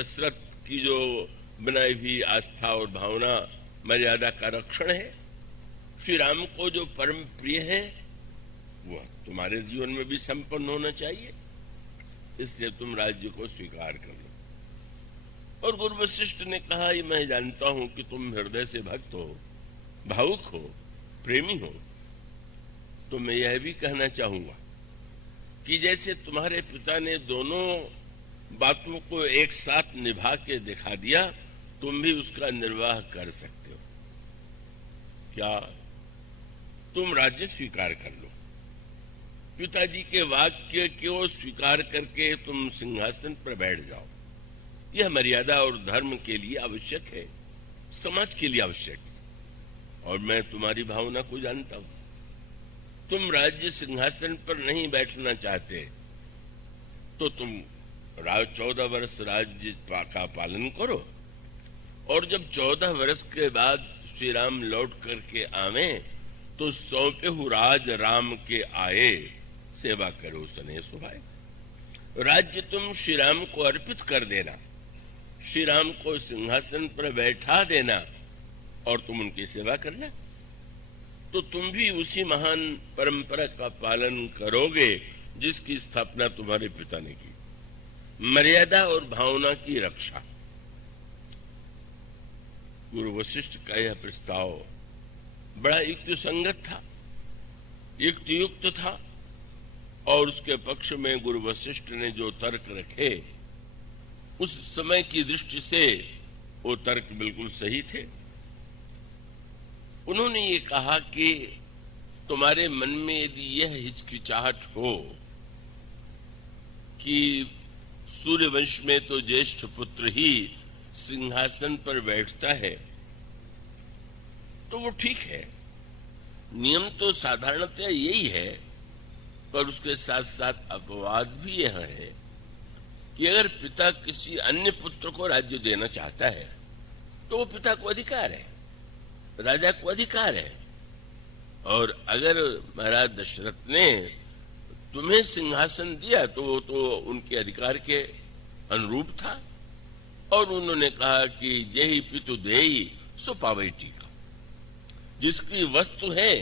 दशरथ की जो बनाई हुई आस्था और भावना मर्यादा का रक्षण है। श्री राम को जो परम प्रिय है वह तुम्हारे जीवन में भी संपन्न होना चाहिए, इसलिए तुम राज्य को स्वीकार कर लो। और गुरु वशिष्ठ ने कहा, ये मैं जानता हूं कि तुम हृदय से भक्त हो, भावुक हो, प्रेमी हो, तो मैं यह भी कहना चाहूंगा कि जैसे तुम्हारे पिता ने दोनों बातों को एक साथ निभा के दिखा दिया, तुम भी उसका निर्वाह कर सकते हो। क्या तुम राज्य स्वीकार कर लो, पिताजी के वाक्य को स्वीकार करके तुम सिंहासन पर बैठ जाओ। यह मर्यादा और धर्म के लिए आवश्यक है, समाज के लिए आवश्यक है। और मैं तुम्हारी भावना को जानता हूं। तुम राज्य सिंहासन पर नहीं बैठना चाहते तो तुम 14 वर्ष राज्य का पालन करो, और जब 14 वर्ष के बाद श्री राम लौट करके आवे तो सौंपे हु राज राम के आए, सेवा करो सने सुभाए। राज्य तुम श्री राम को अर्पित कर देना, श्री राम को सिंहासन पर बैठा देना और तुम उनकी सेवा करना, तो तुम भी उसी महान परंपरा का पालन करोगे जिसकी स्थापना तुम्हारे पिता ने की। मर्यादा और भावना की रक्षा। गुरु वशिष्ठ का यह प्रस्ताव बड़ा युक्तिसंगत था, युक्त था, और उसके पक्ष में गुरु वशिष्ठ ने जो तर्क रखे उस समय की दृष्टि से वो तर्क बिल्कुल सही थे। उन्होंने ये कहा कि तुम्हारे मन में यदि यह हिचकिचाहट हो कि सूर्यवंश में तो ज्येष्ठ पुत्र ही सिंहासन पर बैठता है, तो वो ठीक है, नियम तो साधारणतः यही है, पर उसके साथ साथ अपवाद भी यह है कि अगर पिता किसी अन्य पुत्र को राज्य देना चाहता है तो वो पिता को अधिकार है, राजा को अधिकार है। और अगर महाराज दशरथ ने तुम्हें सिंहासन दिया तो वो तो उनके अधिकार के अनुरूप था, और उन्होंने कहा कि जेहि पितु देहि सो पावई टीका। जिसकी वस्तु है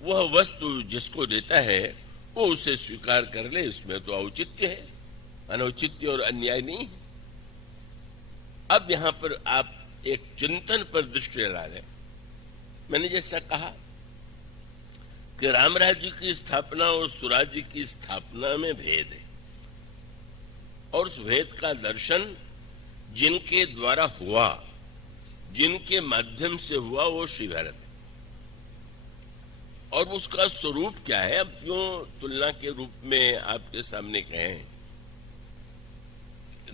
वह वस्तु जिसको देता है वो उसे स्वीकार कर ले, इसमें तो औचित्य है, अनौचित्य और अन्याय नहीं। अब यहां पर आप एक चिंतन पर दृष्टि डाल रहे हैं। मैंने जैसा कहा कि राम राज्य की स्थापना और सुराज्य की स्थापना में भेद है, और उस भेद का दर्शन जिनके द्वारा हुआ, जिनके माध्यम से हुआ, वो श्री भारत है। और उसका स्वरूप क्या है, अब क्यों तुलना के रूप में आपके सामने कहें।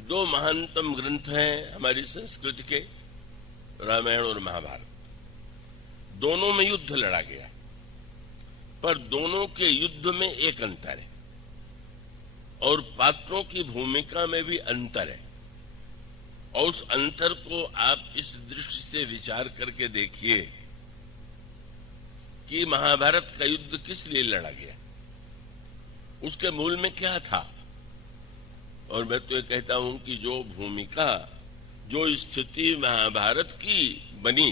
दो महानतम ग्रंथ हैं हमारी संस्कृति के, रामायण और महाभारत। दोनों में युद्ध लड़ा गया, पर दोनों के युद्ध में एक अंतर है, और पात्रों की भूमिका में भी अंतर है। और उस अंतर को आप इस दृष्टि से विचार करके देखिए कि महाभारत का युद्ध किस लिए लड़ा गया, उसके मूल में क्या था। और मैं तो ये कहता हूं कि जो भूमिका, जो स्थिति महाभारत की बनी,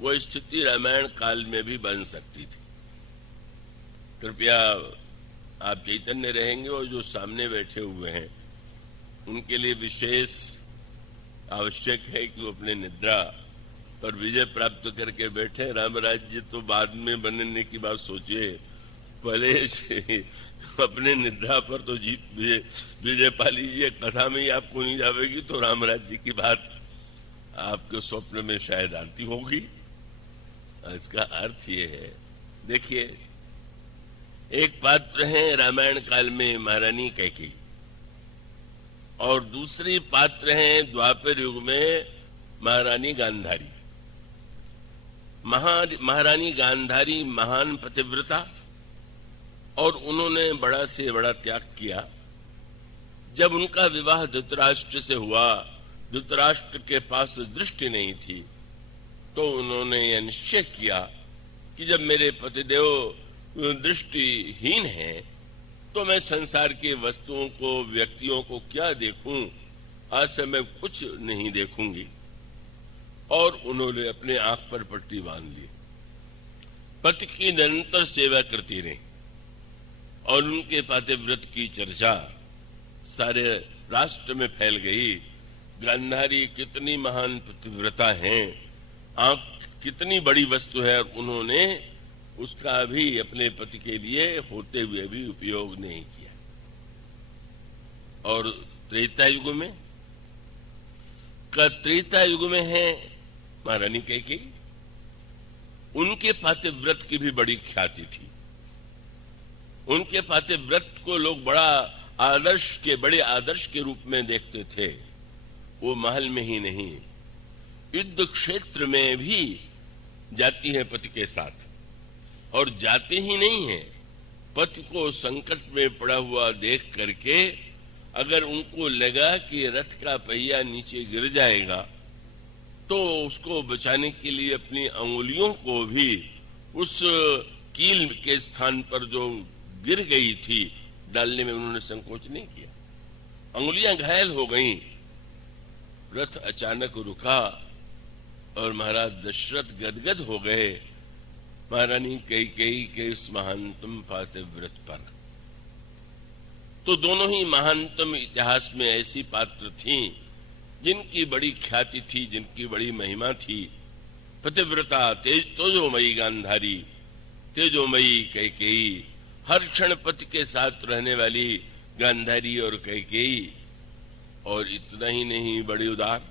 वो स्थिति रामायण काल में भी बन सकती थी। कृपया आप चैतन्य रहेंगे, और जो सामने बैठे हुए हैं उनके लिए विशेष आवश्यक है कि वो अपने निद्रा पर विजय प्राप्त करके बैठे। राम राज्य तो बाद में बनने की बात सोचिए, पहले से अपने निद्रा पर तो विजय पा लीजिए। कथा में ही आपको नहीं जाएगी तो राम राज्य की बात आपके स्वप्न में शायद आती होगी। इसका अर्थ ये है, देखिए, एक पात्र है रामायण काल में महारानी कैकेयी, और दूसरी पात्र हैं द्वापर युग में महारानी गांधारी। महारानी गांधारी महान पतिव्रता, और उन्होंने बड़ा से बड़ा त्याग किया। जब उनका विवाह धृतराष्ट्र से हुआ, धृतराष्ट्र के पास दृष्टि नहीं थी, तो उन्होंने यह निश्चय किया कि जब मेरे पतिदेव दृष्टिहीन हैं तो मैं संसार की वस्तुओं को, व्यक्तियों को क्या देखूं, आज से मैं कुछ नहीं देखूंगी। और उन्होंने अपने आंख पर पट्टी बांध ली। पति की निरंतर सेवा करती रही और उनके पातिव्रत की चर्चा सारे राष्ट्र में फैल गई। गांधारी कितनी महान पतिव्रता हैं, आंख कितनी बड़ी वस्तु है, और उन्होंने उसका भी अपने पति के लिए होते हुए भी उपयोग नहीं किया। और त्रेता युग में है महारानी कैकेयी, उनके पातिव्रत की भी बड़ी ख्याति थी। उनके पातिव्रत को लोग बड़े आदर्श के रूप में देखते थे। वो महल में ही नहीं, युद्ध क्षेत्र में भी जाती है पति के साथ, और जाते ही नहीं है, पति को संकट में पड़ा हुआ देख करके अगर उनको लगा कि रथ का पहिया नीचे गिर जाएगा तो उसको बचाने के लिए अपनी अंगुलियों को भी उस कील के स्थान पर जो गिर गई थी डालने में उन्होंने संकोच नहीं किया। अंगुलियां घायल हो गईं, रथ अचानक रुका और महाराज दशरथ गदगद हो गए महारानी कैकेयी के इस महानतम पातिव्रत पर। तो दोनों ही महानतम इतिहास में ऐसी पात्र थीं जिनकी बड़ी ख्याति थी, जिनकी बड़ी महिमा थी। पतिव्रता तेजोमयी गांधारी, तेजोमयी कैकेयी, हर क्षण पति के साथ रहने वाली गांधारी और कैकेयी। और इतना ही नहीं, बड़ी उदार।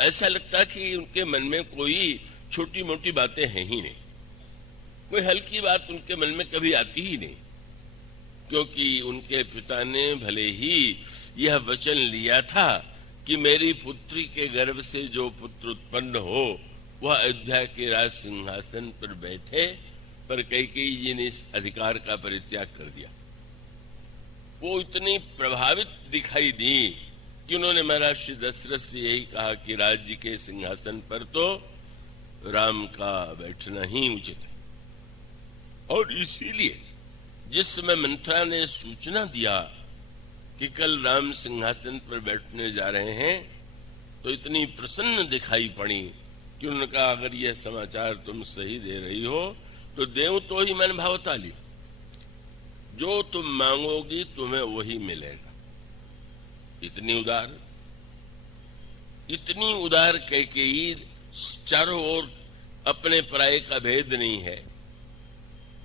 ऐसा लगता कि उनके मन में कोई छोटी मोटी बातें हैं ही नहीं, कोई हल्की बात उनके मन में कभी आती ही नहीं, क्योंकि उनके पिता ने भले ही यह वचन लिया था कि मेरी पुत्री के गर्भ से जो पुत्र उत्पन्न हो वह अयोध्या के राज सिंहासन पर बैठे, पर कैकेयी जी ने इस अधिकार का परित्याग कर दिया। वो इतनी प्रभावित दिखाई दी कि उन्होंने महाराज श्री दशरथ से यही कहा कि राज्य के सिंहासन पर तो राम का बैठना ही उचित है। और इसीलिए जिस समय मंथरा ने सूचना दिया कि कल राम सिंहासन पर बैठने जा रहे हैं, तो इतनी प्रसन्न दिखाई पड़ी कि उन्होंने कहा अगर यह समाचार तुम सही दे रही हो तो देव तो ही मन भावताली, जो तुम मांगोगी तुम्हें वही मिलेगा। इतनी उदार कैकेयी, चारों ओर अपने पराये का भेद नहीं है,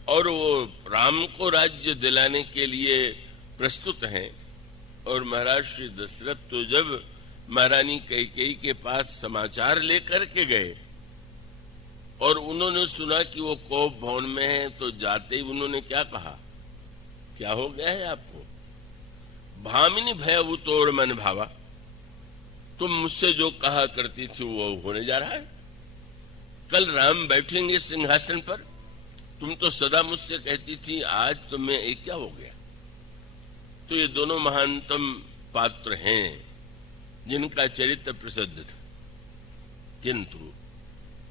और वो राम को राज्य दिलाने के लिए प्रस्तुत हैं। और महाराज श्री दशरथ तो जब महारानी कैकेयी के पास समाचार लेकर के गए और उन्होंने सुना कि वो कोप भवन में है, तो जाते ही उन्होंने क्या कहा, क्या हो गया है आपको? भामिनी भयभूतोर मन भावा, तुम मुझसे जो कहा करती थी वो होने जा रहा है। कल राम बैठेंगे सिंहासन पर, तुम तो सदा मुझसे कहती थी, आज तुम्हें एक क्या हो गया? तो ये दोनों महानतम पात्र हैं जिनका चरित्र प्रसिद्ध था, किंतु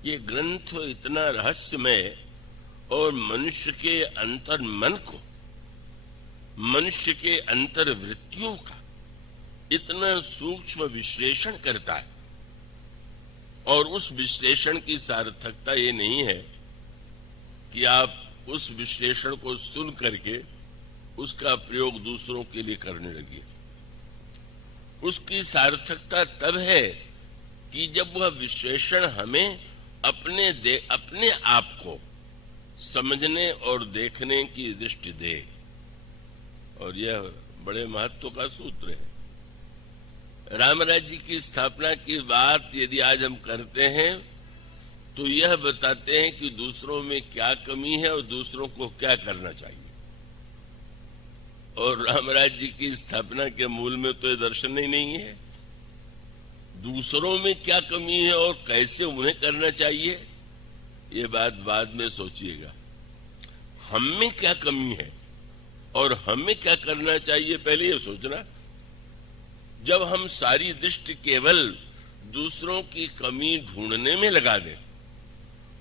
ये ग्रंथ इतना रहस्यमय और मनुष्य के अंतर मन को, मनुष्य के अंतर वृत्तियों का इतना सूक्ष्म विश्लेषण करता है। और उस विश्लेषण की सार्थकता ये नहीं है कि आप उस विश्लेषण को सुन करके उसका प्रयोग दूसरों के लिए करने लगिए। उसकी सार्थकता तब है कि जब वह विश्लेषण हमें अपने आप को समझने और देखने की दृष्टि दे। और यह बड़े महत्व का सूत्र है। राम राज्य की स्थापना की बात यदि आज हम करते हैं तो यह बताते हैं कि दूसरों में क्या कमी है और दूसरों को क्या करना चाहिए। और राम राज्य की स्थापना के मूल में तो ये दर्शन ही नहीं है। दूसरों में क्या कमी है और कैसे उन्हें करना चाहिए, ये बात बाद में सोचिएगा। हम में क्या कमी है और हमें क्या करना चाहिए, पहले ये सोचना। जब हम सारी दृष्टि केवल दूसरों की कमी ढूंढने में लगा दें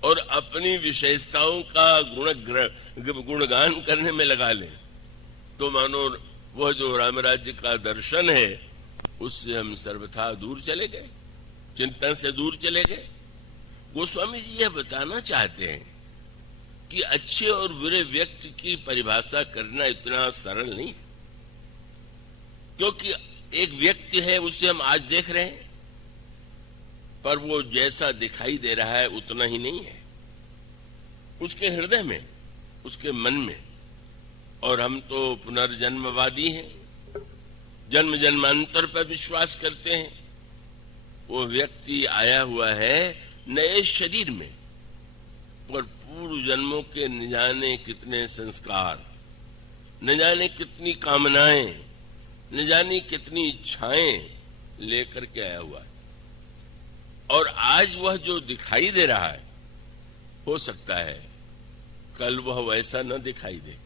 और अपनी विशेषताओं का गुणगान करने में लगा लें, तो मानो वह जो राम राज्य का दर्शन है उससे हम सर्वथा दूर चले गए, चिंतन से दूर चले गए। गोस्वामी जी यह बताना चाहते हैं कि अच्छे और बुरे व्यक्ति की परिभाषा करना इतना सरल नहीं, क्योंकि एक व्यक्ति है, उसे हम आज देख रहे हैं, पर वो जैसा दिखाई दे रहा है उतना ही नहीं है उसके हृदय में, उसके मन में। और हम तो पुनर्जन्मवादी हैं, जन्म जन्मांतर पर विश्वास करते हैं। वो व्यक्ति आया हुआ है नए शरीर में, पर पूर्व जन्मों के न जाने कितने संस्कार, न जाने कितनी कामनाएं, न जाने कितनी इच्छाएं लेकर के आया हुआ है। और आज वह जो दिखाई दे रहा है, हो सकता है कल वह वैसा न दिखाई दे।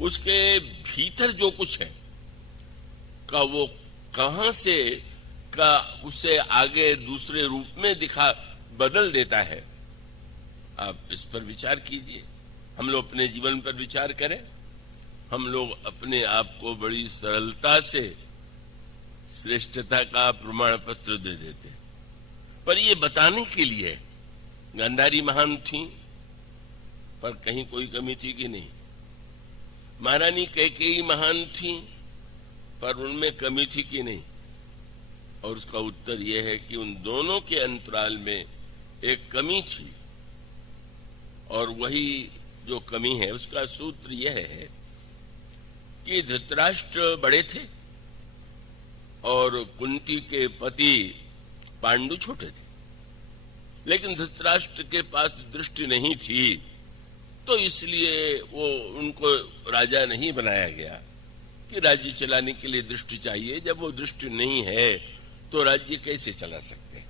उसके भीतर जो कुछ है का वो कहां से का उसे आगे दूसरे रूप में बदल देता है। आप इस पर विचार कीजिए। हम लोग अपने जीवन पर विचार करें। हम लोग अपने आप को बड़ी सरलता से श्रेष्ठता का प्रमाण पत्र दे देते, पर ये बताने के लिए गांधारी महान थी, पर कहीं कोई कमी थी कि नहीं। महारानी कैकेयी महान थी, पर उनमें कमी थी कि नहीं। और उसका उत्तर यह है कि उन दोनों के अंतराल में एक कमी थी, और वही जो कमी है उसका सूत्र यह है कि धृतराष्ट्र बड़े थे और कुंती के पति पांडु छोटे थे, लेकिन धृतराष्ट्र के पास दृष्टि नहीं थी, तो इसलिए वो उनको राजा नहीं बनाया गया कि राज्य चलाने के लिए दृष्टि चाहिए। जब वो दृष्टि नहीं है तो राज्य कैसे चला सकते हैं।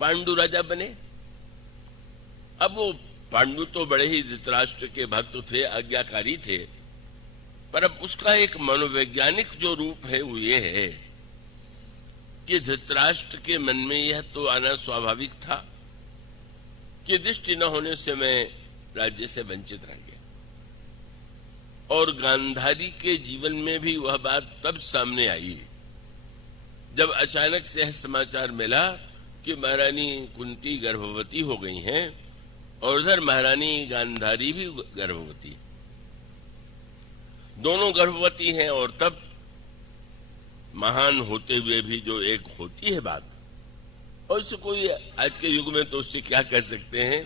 पांडु राजा बने। अब वो पांडु तो बड़े ही धृतराष्ट्र के भक्त थे, आज्ञाकारी थे, पर अब उसका एक मनोवैज्ञानिक जो रूप है वो ये है कि धृतराष्ट्र के मन में यह तो आना स्वाभाविक था कि दृष्टि न होने से मैं राज्य से वंचित रह गया। और गांधारी के जीवन में भी वह बात तब सामने आई जब अचानक से यह समाचार मिला कि महारानी कुंती गर्भवती हो गई हैं और उधर महारानी गांधारी भी गर्भवती, दोनों गर्भवती हैं। और तब महान होते हुए भी जो एक होती है बात, और इससे कोई आज के युग में तो उससे क्या कह सकते हैं,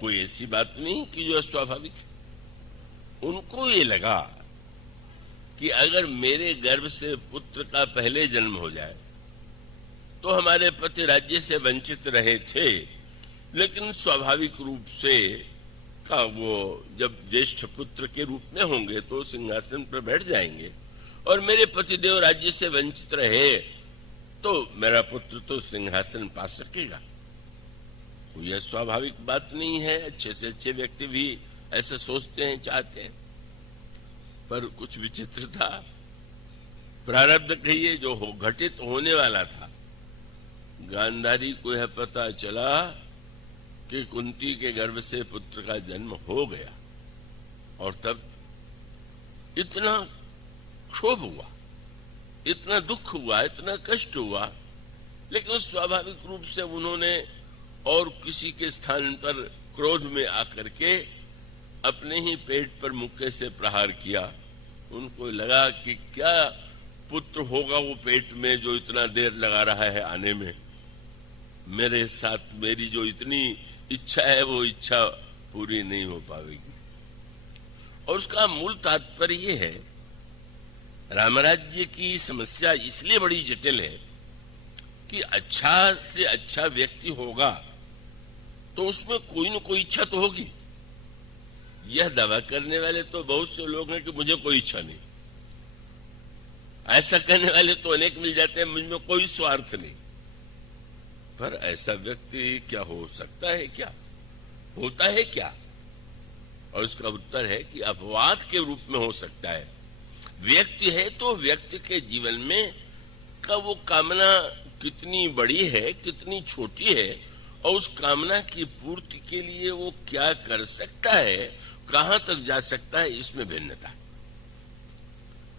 कोई ऐसी बात नहीं कि जो अस्वाभाविक है। उनको ये लगा कि अगर मेरे गर्भ से पुत्र का पहले जन्म हो जाए, तो हमारे पति राज्य से वंचित रहे थे, लेकिन स्वाभाविक रूप से का वो जब ज्येष्ठ पुत्र के रूप में होंगे तो सिंहासन पर बैठ जाएंगे, और मेरे पतिदेव राज्य से वंचित रहे तो मेरा पुत्र तो सिंहासन पा सकेगा। यह स्वाभाविक बात नहीं है। अच्छे से अच्छे व्यक्ति भी ऐसा सोचते हैं, चाहते हैं, पर कुछ विचित्र था। प्रारब्ध कहिए जो घटित होने वाला था। गांधारी को यह पता चला कि कुंती के गर्भ से पुत्र का जन्म हो गया, और तब इतना क्षोभ हुआ, इतना दुख हुआ, इतना कष्ट हुआ, लेकिन स्वाभाविक रूप से उन्होंने और किसी के स्थान पर क्रोध में आकर के अपने ही पेट पर मुक्के से प्रहार किया। उनको लगा कि क्या पुत्र होगा वो पेट में जो इतना देर लगा रहा है आने में, मेरे साथ मेरी जो इतनी इच्छा है वो इच्छा पूरी नहीं हो पाएगी। और उसका मूल तात्पर्य ये है, रामराज्य की समस्या इसलिए बड़ी जटिल है कि अच्छा से अच्छा व्यक्ति होगा तो उसमें कोई न कोई इच्छा तो होगी। यह दावा करने वाले तो बहुत से लोग हैं कि मुझे कोई इच्छा नहीं, ऐसा कहने वाले तो अनेक मिल जाते हैं, मुझ में कोई स्वार्थ नहीं। पर ऐसा व्यक्ति क्या हो सकता है, क्या होता है क्या? और उसका उत्तर है कि अपवाद के रूप में हो सकता है। व्यक्ति है तो व्यक्ति के जीवन में का वो कामना कितनी बड़ी है, कितनी छोटी है, और उस कामना की पूर्ति के लिए वो क्या कर सकता है, कहां तक जा सकता है, इसमें भिन्नता है।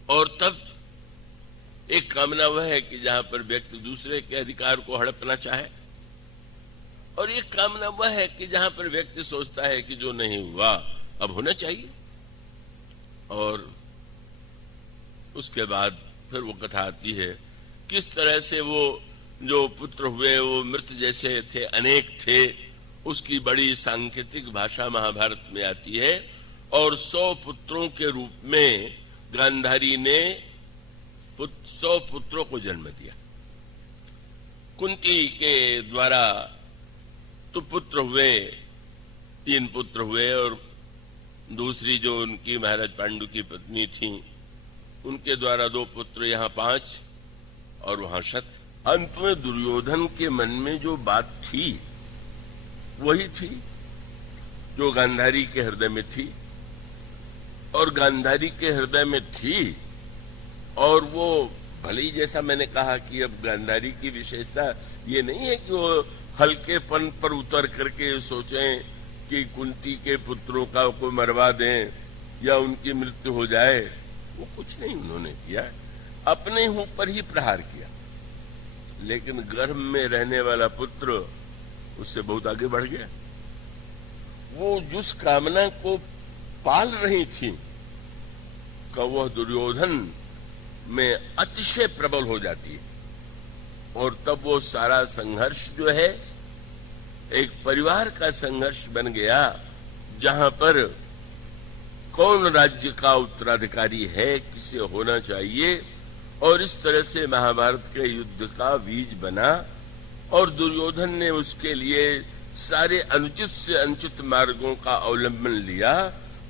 और तब एक कामना वह है कि जहां पर व्यक्ति दूसरे के अधिकार को हड़पना चाहे, और एक कामना वह है कि जहां पर व्यक्ति सोचता है कि जो नहीं हुआ अब होना चाहिए। और उसके बाद फिर वो कथा आती है किस तरह से वो जो पुत्र हुए वो मृत जैसे थे, अनेक थे, उसकी बड़ी सांकेतिक भाषा महाभारत में आती है। और 100 पुत्रों के रूप में गांधारी ने 100 पुत्रों को जन्म दिया। कुंती के द्वारा तो पुत्र हुए, 3 पुत्र हुए, और दूसरी जो उनकी महाराज पांडु की पत्नी थी उनके द्वारा 2 पुत्र, यहाँ 5 और वहां 7। अंत में दुर्योधन के मन में जो बात थी वही थी जो गांधारी के हृदय में थी, और गांधारी के हृदय में थी। और वो भले ही, जैसा मैंने कहा कि अब गांधारी की विशेषता ये नहीं है कि वो हल्केपन पर उतर करके सोचें कि कुंती के पुत्रों का को मरवा दें या उनकी मृत्यु हो जाए। वो कुछ नहीं उन्होंने किया, अपने ऊपर ही प्रहार किया। लेकिन गर्भ में रहने वाला पुत्र उससे बहुत आगे बढ़ गया। वो जिस कामना को पाल रही थी का वह दुर्योधन में अतिशय प्रबल हो जाती है, और तब वो सारा संघर्ष जो है एक परिवार का संघर्ष बन गया, जहां पर कौन राज्य का उत्तराधिकारी है, किसे होना चाहिए, और इस तरह से महाभारत के युद्ध का बीज बना। और दुर्योधन ने उसके लिए सारे अनुचित से अनुचित मार्गों का अवलंबन लिया।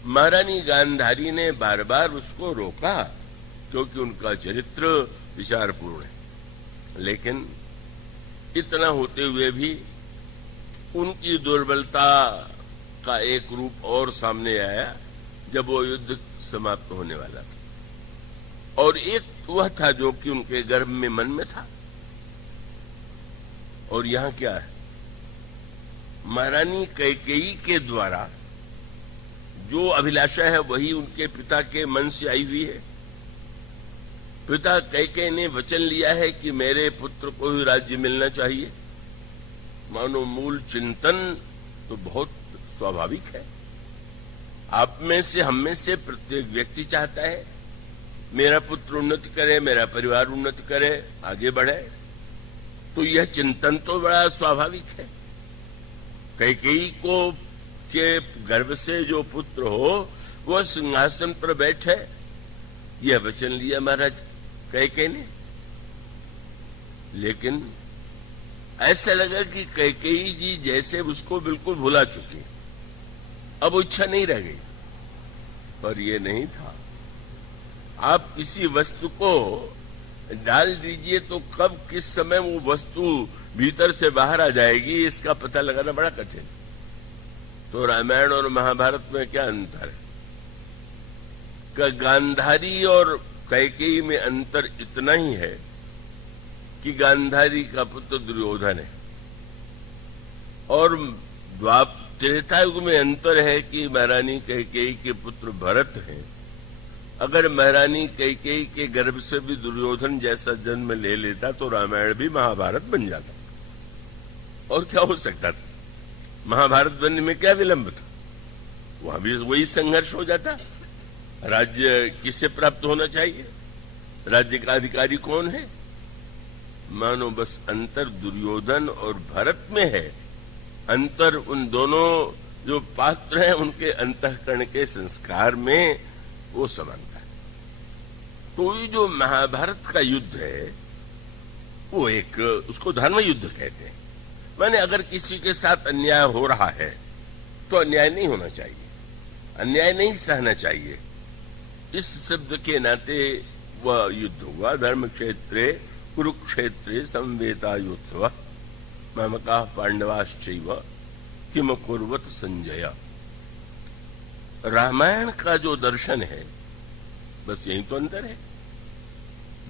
महारानी गांधारी ने बार बार उसको रोका क्योंकि उनका चरित्र विचारपूर्ण है। लेकिन इतना होते हुए भी उनकी दुर्बलता का एक रूप और सामने आया जब वो युद्ध समाप्त होने वाला था। और एक वह था जो कि उनके गर्भ में मन में था। और यहां क्या है, महारानी कैकेयी के द्वारा जो अभिलाषा है वही उनके पिता के मन से आई हुई है। पिता कैकेयी ने वचन लिया है कि मेरे पुत्र को ही राज्य मिलना चाहिए। मानो मूल चिंतन तो बहुत स्वाभाविक है। आप में से, हम में से प्रत्येक व्यक्ति चाहता है मेरा पुत्र उन्नति करे, मेरा परिवार उन्नति करे, आगे बढ़े। तो यह चिंतन तो बड़ा स्वाभाविक है। कैकेयी को के गर्भ से जो पुत्र हो वह सिंहासन पर बैठे, यह वचन लिया महाराज कैकेयी ने। लेकिन ऐसा लगा कि कैकेयी जी जैसे उसको बिल्कुल भुला चुकी, अब वो इच्छा नहीं रह गई। पर ये नहीं था। आप किसी वस्तु को डाल दीजिए तो कब किस समय वो वस्तु भीतर से बाहर आ जाएगी इसका पता लगाना बड़ा कठिन। तो रामायण और महाभारत में क्या अंतर है? गांधारी और कैकेयी में अंतर इतना ही है कि गांधारी का पुत्र दुर्योधन है, और त्रेता युग में अंतर है कि महारानी कैकेयी के पुत्र भरत हैं। अगर महारानी कैकेयी के गर्भ से भी दुर्योधन जैसा जन्म ले लेता तो रामायण भी महाभारत बन जाता। और क्या हो सकता था? महाभारत बनने में क्या विलंब था? वहां भी वही संघर्ष हो जाता। राज्य किसे प्राप्त होना चाहिए, राज्य का अधिकारी कौन है? मानो बस अंतर दुर्योधन और भरत में है। अंतर उन दोनों जो पात्र हैं उनके अंतःकरण के संस्कार में वो समानता है। तो ये जो महाभारत का युद्ध है वो एक, उसको धर्म युद्ध कहते हैं। माने अगर किसी के साथ अन्याय हो रहा है तो अन्याय नहीं होना चाहिए, अन्याय नहीं सहना चाहिए। इस शब्द के नाते वह युद्ध हुआ। धर्म क्षेत्रे कुरुक्षेत्रे संवेतायुत्सव ममका पांडवाश्चैव किम कुर्वत संजय। रामायण का जो दर्शन है बस यही तो अंतर है।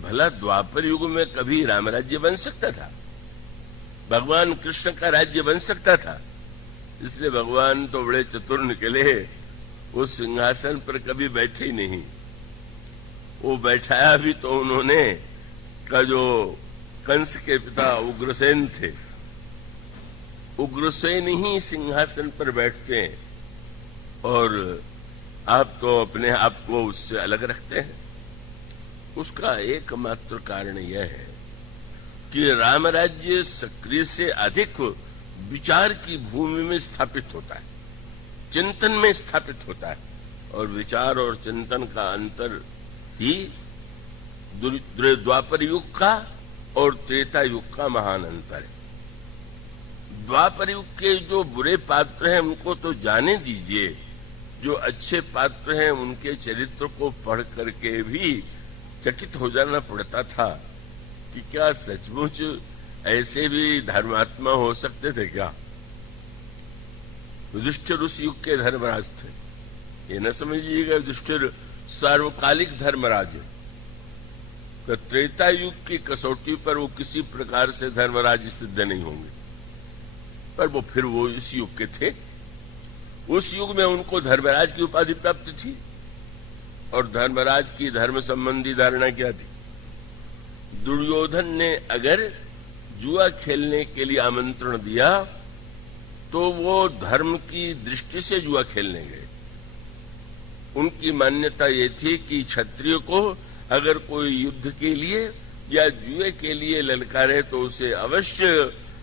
भला द्वापर युग में कभी राम राज्य बन सकता था, भगवान कृष्ण का राज्य बन सकता था। इसलिए भगवान तो बड़े चतुर निकले, वो सिंहासन पर कभी बैठे ही नहीं। वो बैठाया भी तो उन्होंने का जो कंस के पिता उग्रसेन थे, उग्रसेन ही सिंहासन पर बैठते हैं और आप तो अपने आप को उससे अलग रखते हैं। उसका एकमात्र कारण यह है कि राम राज्य सक्रिय से अधिक विचार की भूमि में स्थापित होता है, चिंतन में स्थापित होता है, और विचार और चिंतन का अंतर ही द्वापर युग का और त्रेता युग का महान अंतर है। द्वापर युग के जो बुरे पात्र हैं उनको तो जाने दीजिए, जो अच्छे पात्र हैं उनके चरित्र को पढ़ करके भी चकित हो जाना पड़ता था कि क्या सचमुच ऐसे भी धर्मात्मा हो सकते थे क्या। युधिष्ठिर उस युग के धर्मराज थे, ये न समझिएगा युधिष्ठिर सार्वकालिक धर्मराज है। तो त्रेता युग की कसौटी पर वो किसी प्रकार से धर्मराज सिद्ध नहीं होंगे, पर वो इस युग के थे। उस युग में उनको धर्मराज की उपाधि प्राप्त थी, और धर्मराज की धर्म संबंधी धारणा क्या थी। दुर्योधन ने अगर जुआ खेलने के लिए आमंत्रण दिया तो वो धर्म की दृष्टि से जुआ खेलने गए। उनकी मान्यता ये थी कि क्षत्रिय को अगर कोई युद्ध के लिए या जुए के लिए ललकारे तो उसे अवश्य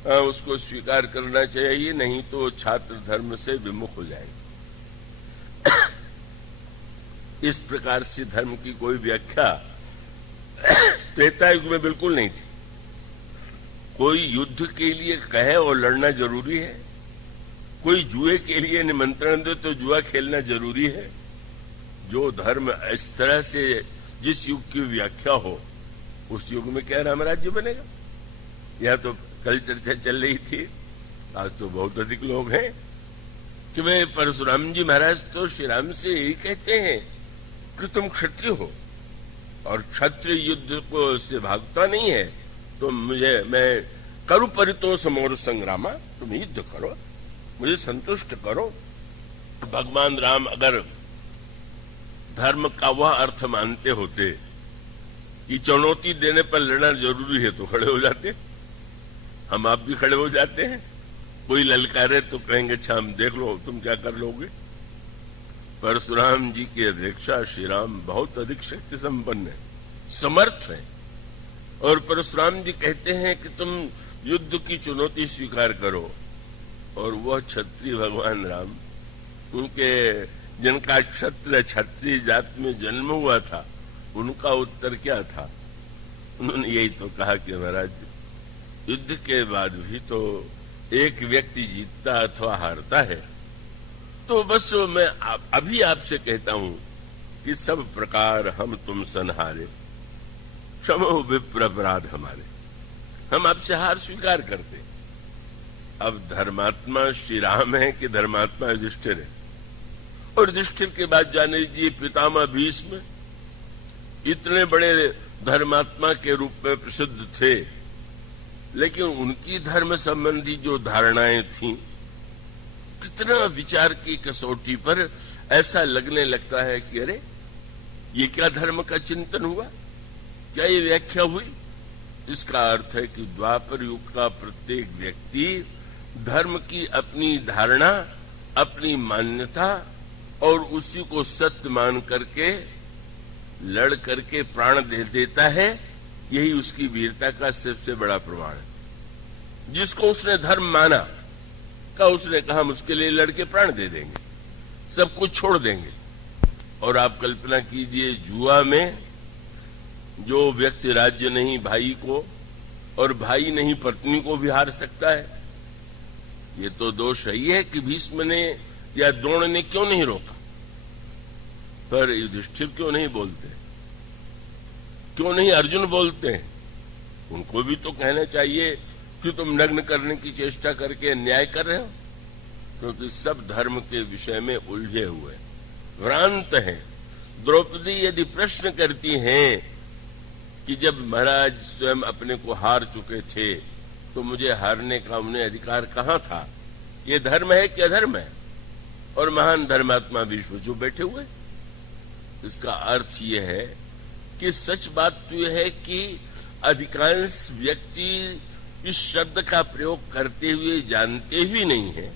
उसको स्वीकार करना चाहिए, नहीं तो छात्र धर्म से विमुख हो जाएंगे। इस प्रकार से धर्म की कोई व्याख्या त्रेता युग में बिल्कुल नहीं थी। कोई युद्ध के लिए कहे और लड़ना जरूरी है, कोई जुए के लिए निमंत्रण दे तो जुआ खेलना जरूरी है। जो धर्म इस तरह से जिस युग की व्याख्या हो उस युग में क्या रामराज्य बनेगा। यह तो कल चर्चा चल रही थी, आज तो बहुत अधिक लोग हैं कि वे परशुराम जी महाराज तो श्री राम से यही कहते हैं कि तुम क्षत्रिय हो और क्षत्रिय युद्ध को से भागता नहीं है, तो मैं करु परितोष मोर संग्रामा, तुम युद्ध करो, मुझे संतुष्ट करो। भगवान राम अगर धर्म का वह अर्थ मानते होते कि चुनौती देने पर लड़ना जरूरी है तो खड़े हो जाते, हम आप भी खड़े हो जाते हैं। कोई ललकारे तो कहेंगे अच्छा हम देख लो तुम क्या कर लोगे। परशुराम जी की अपेक्षा श्री राम बहुत अधिक शक्ति संपन्न है, समर्थ है, और परशुराम जी कहते हैं कि तुम युद्ध की चुनौती स्वीकार करो। और वह क्षत्रिय भगवान राम, उनके जिनका क्षत्रिय जात में जन्म हुआ था, उनका उत्तर क्या था। उन्होंने यही तो कहा कि महाराज युद्ध के बाद भी तो एक व्यक्ति जीतता अथवा हारता है, तो बस मैं अभी आपसे कहता हूं कि सब प्रकार हम तुम संहारे, क्षमो विप्र अपराध हमारे, हम आपसे हार स्वीकार करते। अब धर्मात्मा श्री राम है कि धर्मात्मा युधिष्ठिर है। और युधिष्ठिर के बाद जाने दीजिए पितामह भीष्म इतने बड़े धर्मात्मा के रूप में प्रसिद्ध थे, लेकिन उनकी धर्म संबंधी जो धारणाएं थीं, कितना विचार की कसौटी पर ऐसा लगने लगता है कि अरे ये क्या धर्म का चिंतन हुआ, क्या ये व्याख्या हुई। इसका अर्थ है कि द्वापर युग का प्रत्येक व्यक्ति धर्म की अपनी धारणा, अपनी मान्यता और उसी को सत्य मान करके लड़ करके प्राण दे देता है। यही उसकी वीरता का सबसे बड़ा प्रमाण है। जिसको उसने धर्म माना का उसने कहा हम उसके लिए लड़के प्राण दे देंगे, सब कुछ छोड़ देंगे। और आप कल्पना कीजिए जुआ में जो व्यक्ति राज्य नहीं भाई को और भाई नहीं पत्नी को भी हार सकता है। ये तो दोष ही है कि भीष्म ने या द्रोण ने क्यों नहीं रोका, पर युधिष्ठिर क्यों नहीं बोलते, क्यों नहीं अर्जुन बोलते हैं। उनको भी तो कहना चाहिए कि तुम नग्न करने की चेष्टा करके अन्याय कर रहे हो, क्योंकि सब धर्म के विषय में उलझे हुए भ्रांत हैं। द्रौपदी यदि प्रश्न करती हैं कि जब महाराज स्वयं अपने को हार चुके थे तो मुझे हारने का उन्हें अधिकार कहां था, ये धर्म है कि अधर्म है। और महान धर्मात्मा विश्व जो बैठे हुए, इसका अर्थ यह है कि सच बात तो यह है कि अधिकांश व्यक्ति इस शब्द का प्रयोग करते हुए जानते भी नहीं है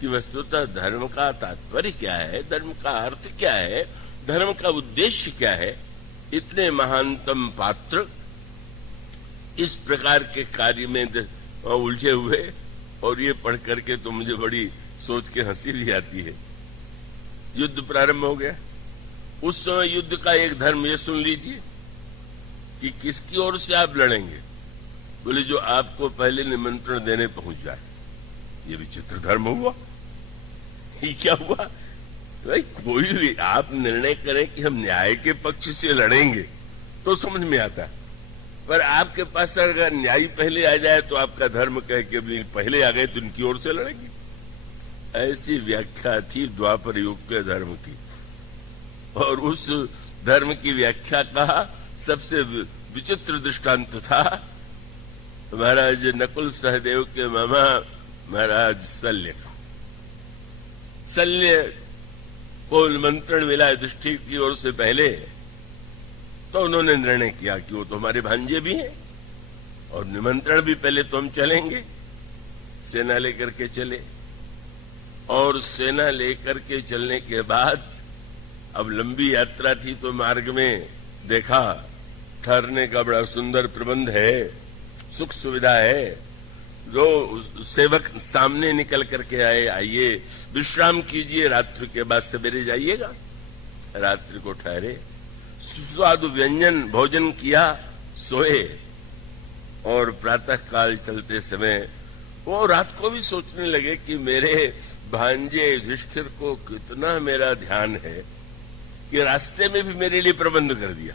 कि वस्तुतः धर्म का तात्पर्य क्या है, धर्म का अर्थ क्या है, धर्म का उद्देश्य क्या है। इतने महानतम पात्र इस प्रकार के कार्य में उलझे हुए, और ये पढ़ करके तो मुझे बड़ी सोच के हंसी भी आती है। युद्ध प्रारंभ हो गया। उस समय युद्ध का एक धर्म ये सुन लीजिए कि किसकी ओर से आप लड़ेंगे। बोले जो आपको पहले निमंत्रण देने पहुंच जाए। ये विचित्र धर्म हुआ। ये क्या हुआ? भाई कोई भी आप निर्णय करें कि हम न्याय के पक्ष से लड़ेंगे तो समझ में आता है, पर आपके पास अगर न्याय पहले आ जाए तो आपका धर्म कहे कि पहले आ गए तो इनकी ओर से लड़ेंगे। ऐसी व्याख्या थी द्वापर युग के धर्म की, और उस धर्म की व्याख्या का सबसे विचित्र दृष्टांत था महाराज नकुल सहदेव के मामा महाराज शल्य का। शल्य को निमंत्रण मिला युधिष्ठिर की ओर से पहले, तो उन्होंने निर्णय किया कि वो तो हमारे भांजे भी हैं और निमंत्रण भी पहले तो हम चलेंगे। सेना लेकर के चले, और सेना लेकर के चलने के बाद अब लंबी यात्रा थी तो मार्ग में देखा ठहरने का बड़ा सुंदर प्रबंध है, सुख सुविधा है। जो सेवक सामने निकल करके आइए विश्राम कीजिए, रात्रि के बाद सवेरे जाइएगा। रात्रि को ठहरे, सुस्वादु व्यंजन भोजन किया, सोए, और प्रातः काल चलते समय वो रात को भी सोचने लगे कि मेरे भांजे युधिष्ठिर को कितना मेरा ध्यान है कि रास्ते में भी मेरे लिए प्रबंध कर दिया।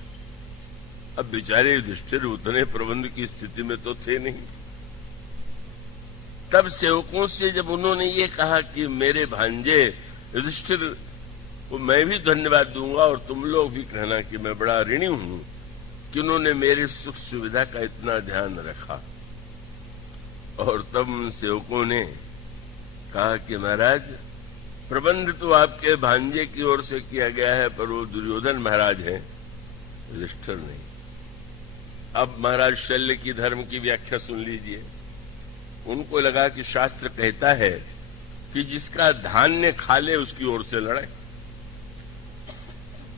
अब बेचारे युधिष्ठिर उतने प्रबंध की स्थिति में तो थे नहीं। तब सेवकों से जब उन्होंने ये कहा कि मेरे भांजे युधिष्ठिर को मैं भी धन्यवाद दूंगा और तुम लोग भी कहना कि मैं बड़ा ऋणी हूं कि उन्होंने मेरी सुख सुविधा का इतना ध्यान रखा। और तब उन सेवकों ने कहा कि महाराज प्रबंध तो आपके भांजे की ओर से किया गया है, पर वो दुर्योधन महाराज हैं, युधिष्ठिर नहीं। अब महाराज शल्य की धर्म की व्याख्या सुन लीजिए। उनको लगा कि शास्त्र कहता है कि जिसका धान्य खा ले उसकी ओर से लड़े।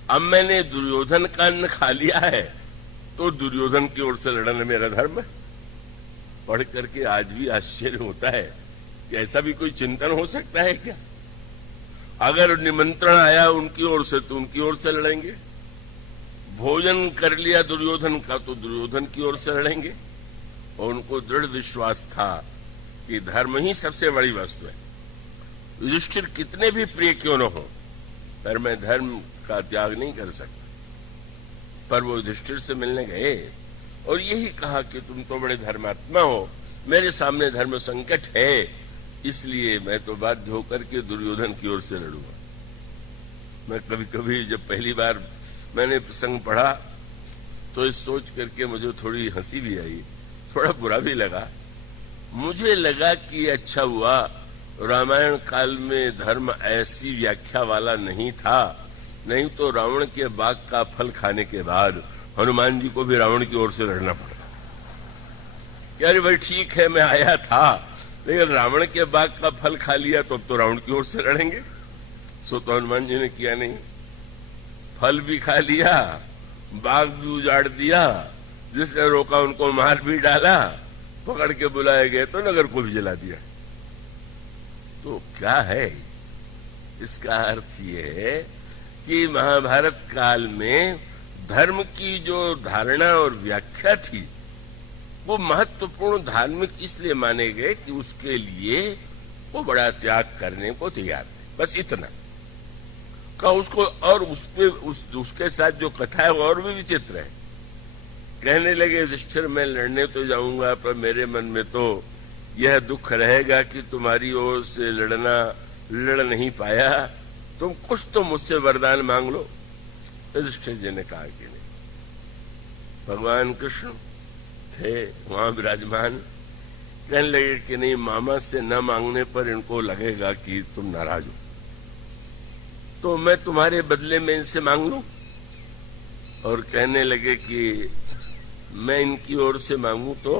अब मैंने दुर्योधन का अन्न खा लिया है तो दुर्योधन की ओर से लड़ना मेरा धर्म है। पढ़ करके आज भी आश्चर्य होता है कि ऐसा भी कोई चिंतन हो सकता है क्या? अगर निमंत्रण आया उनकी ओर से तो उनकी ओर से लड़ेंगे, भोजन कर लिया दुर्योधन का तो दुर्योधन की ओर से लड़ेंगे। और उनको दृढ़ विश्वास था कि धर्म ही सबसे बड़ी वस्तु है। युधिष्ठिर कितने भी प्रिय क्यों न हो, पर मैं धर्म का त्याग नहीं कर सकता। पर वो युधिष्ठिर से मिलने गए और यही कहा कि तुम तो बड़े धर्मात्मा हो, मेरे सामने धर्म संकट है, इसलिए मैं तो बाध्य होकर के दुर्योधन की ओर से लड़ूंगा। मैं कभी कभी जब पहली बार मैंने प्रसंग पढ़ा तो इस सोच करके मुझे थोड़ी हंसी भी आई, थोड़ा बुरा भी लगा। मुझे लगा कि अच्छा हुआ रामायण काल में धर्म ऐसी व्याख्या वाला नहीं था, नहीं तो रावण के बाग का फल खाने के बाद हनुमान जी को भी रावण की ओर से लड़ना पड़ता। क्या अरे भाई ठीक है मैं आया था, लेकिन रावण के बाग का फल खा लिया तो अब तो रावण की ओर से लड़ेंगे। सो तो हनुमान जी ने किया नहीं, फल भी खा लिया, बाग भी उजाड़ दिया, जिसने रोका उनको मार भी डाला, पकड़ के बुलाए गए तो नगर को भी जला दिया। तो क्या है इसका अर्थ ये है कि महाभारत काल में धर्म की जो धारणा और व्याख्या थी वो महत्वपूर्ण धार्मिक इसलिए माने गए कि उसके लिए वो बड़ा त्याग करने को तैयार थे, बस इतना का उसको। और उसके साथ जो कथा है वो और भी विचित्र है। कहने लगे युधिष्ठिर मैं लड़ने तो जाऊंगा, पर मेरे मन में तो यह दुख रहेगा कि तुम्हारी ओर से लड़ नहीं पाया, तुम कुछ तो मुझसे वरदान मांग लो। युधिष्ठिर जी ने कहा कि नहीं। भगवान कृष्ण थे वहां विराजमान, कहने लगे कि नहीं, मामा से न मांगने पर इनको लगेगा कि तुम नाराज हो, तो मैं तुम्हारे बदले में इनसे मांग लूं। और कहने लगे कि मैं इनकी ओर से मांगू तो